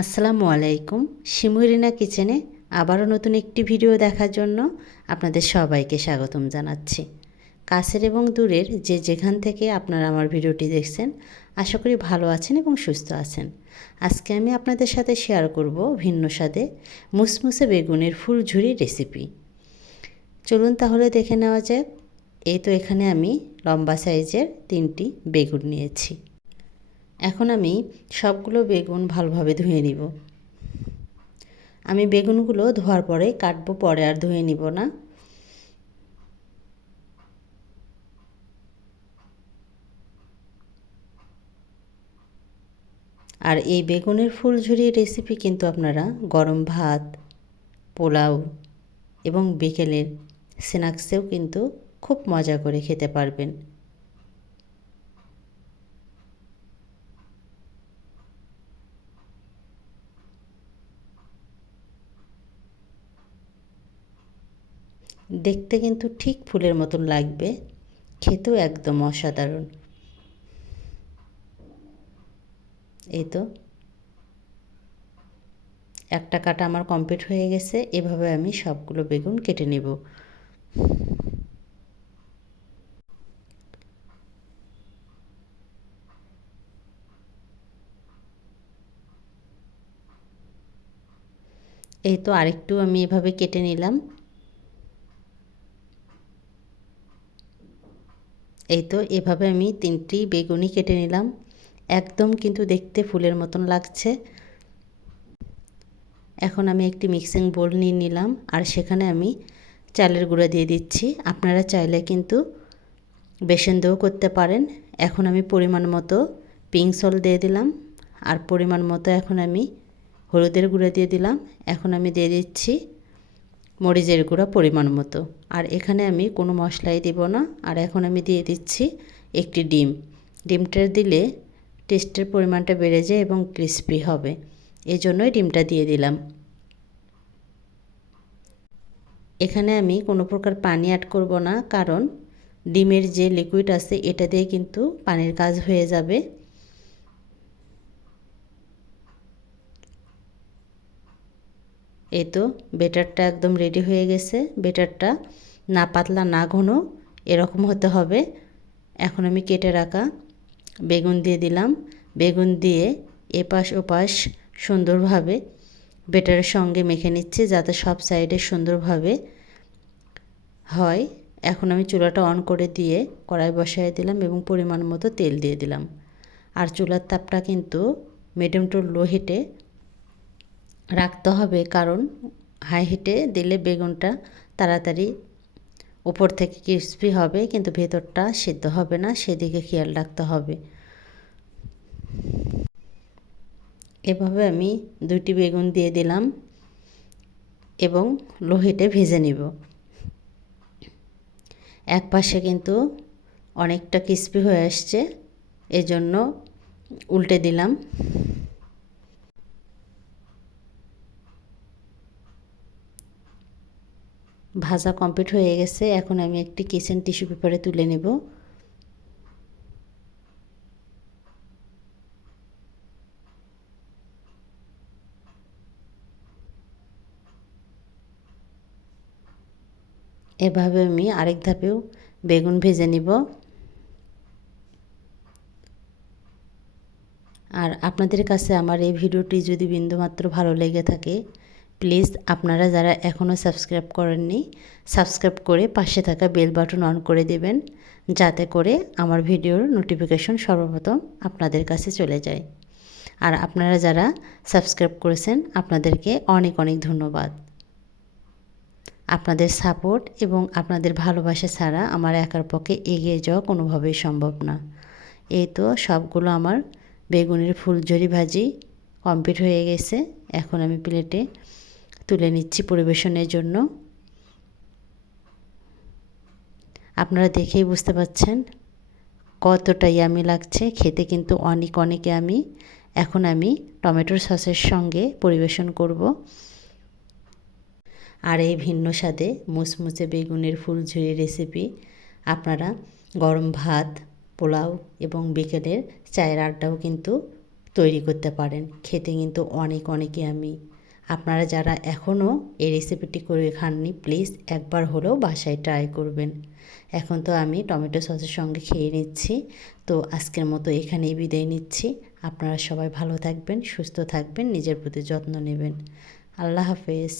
আসসালামু আলাইকুম। শিমুরিনা কিচেনে আবারও নতুন একটি ভিডিও দেখার জন্য আপনাদের সবাইকে স্বাগতম জানাচ্ছি। কাছের এবং দূরের যে যেখান থেকে আপনারা আমার ভিডিওটি দেখছেন, আশা করি ভালো আছেন এবং সুস্থ আছেন। আজকে আমি আপনাদের সাথে শেয়ার করব ভিন্ন স্বাদে মুসমুসে বেগুনের ফুল ঝুরি রেসিপি চলুন তাহলে দেখে নেওয়া যাক। এই তো এখানে আমি লম্বা সাইজের তিনটি বেগুন নিয়েছি। এখন আমি সবগুলো বেগুন ভালোভাবে ধুয়ে নিব। আমি বেগুনগুলো ধোয়ার পরে কাটবো পরে আর ধুয়ে নিব না। আর এই বেগুনের ফুল ঝুরিয়ে রেসিপি কিন্তু আপনারা গরম ভাত, পোলাও এবং বিকেলের স্ন্যাক্সেও কিন্তু খুব মজা করে খেতে পারবেন। দেখতে কিন্তু ঠিক ফুলের মতন লাগবে, খেতেও একদম অসাধারণ। এই তো। একটা কাটা আমার কমপ্লিট হয়ে গেছে, এভাবে আমি সবগুলো বেগুন কেটে নেব। এই তো আরেকটু আমি এভাবে কেটে নিলাম। এই তো এভাবে আমি তিনটি বেগুনি কেটে নিলাম। একদম কিন্তু দেখতে ফুলের মতন লাগছে। এখন আমি একটি মিক্সিং বোল নিয়ে নিলাম আর সেখানে আমি চালের গুঁড়া দিয়ে দিচ্ছি। আপনারা চাইলে কিন্তু বেসন দিয়েও করতে পারেন। এখন আমি পরিমাণ মতো পিঙ্ক সল দিয়ে দিলাম আর পরিমাণ মতো এখন আমি হলুদের গুঁড়া দিয়ে দিলাম। এখন আমি দিয়ে দিচ্ছি মরিচের গুঁড়া পরিমাণ মতো। আর এখানে আমি কোনো মশলাই দিব না। আর এখন আমি দিয়ে দিচ্ছি একটি ডিম। ডিমটা দিলে টেস্টের পরিমাণটা বেড়ে যায় এবং ক্রিস্পি হবে। এই জন্যই ডিমটা দিয়ে দিলাম। এখানে আমি কোনো প্রকার পানি অ্যাড করব না। কারণ ডিমের যে লিকুইড আছে, এটা দিয়ে কিন্তু পানির কাজ হয়ে যাবে। এই তো, বেটারটা একদম রেডি হয়ে গেছে। বেটারটা না পাতলা, না ঘন, এরকম হতে হবে। এখন আমি কেটে রাখা বেগুন দিয়ে দিলাম। বেগুন দিয়ে এপাশ ওপাশ সুন্দরভাবে বেটারের সঙ্গে মেখে নিচ্ছি, যাতে সব সাইডে সুন্দরভাবে হয়। এখন আমি চুলাটা অন করে দিয়ে কড়াই বসাই দিলাম এবং পরিমাণ মতো তেল দিয়ে দিলাম। আর চুলার তাপটা কিন্তু মিডিয়াম টু লো হিটে রাখতে হবে, কারণ হাই হিটে দিলে বেগুনটা তাড়াতাড়ি উপর থেকে ক্রিসপি হবে, কিন্তু ভেতরটা সিদ্ধ হবে না, সেদিকে খেয়াল রাখতে হবে। এভাবে আমি দুটি বেগুন দিয়ে দিলাম এবং লোহিটে ভেজে নিব। এক পাশে কিন্তু অনেকটা ক্রিসপি হয়ে আসছে, এজন্য উল্টে দিলাম। ভাজা কমপ্লিট হয়ে গেছে, এখন আমি একটি কিচেন টিস্যু পেপারে তুলে নেব। এভাবে আমি আরেক ধাপেও বেগুন ভেজে নিব। আর আপনাদের কাছে আমার এই ভিডিওটি যদি বিন্দুমাত্র ভালো লেগে থাকে প্লিজ আপনারা যারা এখনও সাবস্ক্রাইব করেননি, সাবস্ক্রাইব করে পাশে থাকা বেল বাটন অন করে দেবেন, যাতে করে আমার ভিডিওর নোটিফিকেশন সর্বপ্রথম আপনাদের কাছে চলে যায়। আর আপনারা যারা সাবস্ক্রাইব করেছেন, আপনাদেরকে অনেক অনেক ধন্যবাদ। আপনাদের সাপোর্ট এবং আপনাদের ভালোবাসা ছাড়া আমার একার পক্ষে এগিয়ে যাওয়া কোনোভাবেই সম্ভব না। এই তো সবগুলো আমার বেগুনের ফুলঝুরি ভাজি কমপ্লিট হয়ে গেছে। এখন আমি প্লেটে তুলে নিচ্ছি পরিবেশনের জন্য। আপনারা দেখেই বুঝতে পাচ্ছেন কতটা ইয়ামি লাগছে। খেতে কিন্তু অনেক অনেকে আমি, এখন আমি টমেটোর সসের সঙ্গে পরিবেশন করব। আর এই ভিন্ন স্বাদে মুচমুচে বেগুনের ফুল ফুলঝুরি রেসিপি আপনারা গরম ভাত, পোলাও এবং বিকেলের চায়ের আড্ডাও কিন্তু তৈরি করতে পারেন। খেতে কিন্তু অনেক অনেকে আমি আপনারা যারা এখনও এই রেসিপিটি করে খাননি, প্লিজ একবার হলেও বাসায় ট্রাই করবেন। এখন তো আমি টমেটো সসের সঙ্গে খেয়ে নিচ্ছি। তো আজকের মতো এখানেই বিদায় নিচ্ছি। আপনারা সবাই ভালো থাকবেন, সুস্থ থাকবেন, নিজের প্রতি যত্ন নেবেন। আল্লাহ হাফেজ।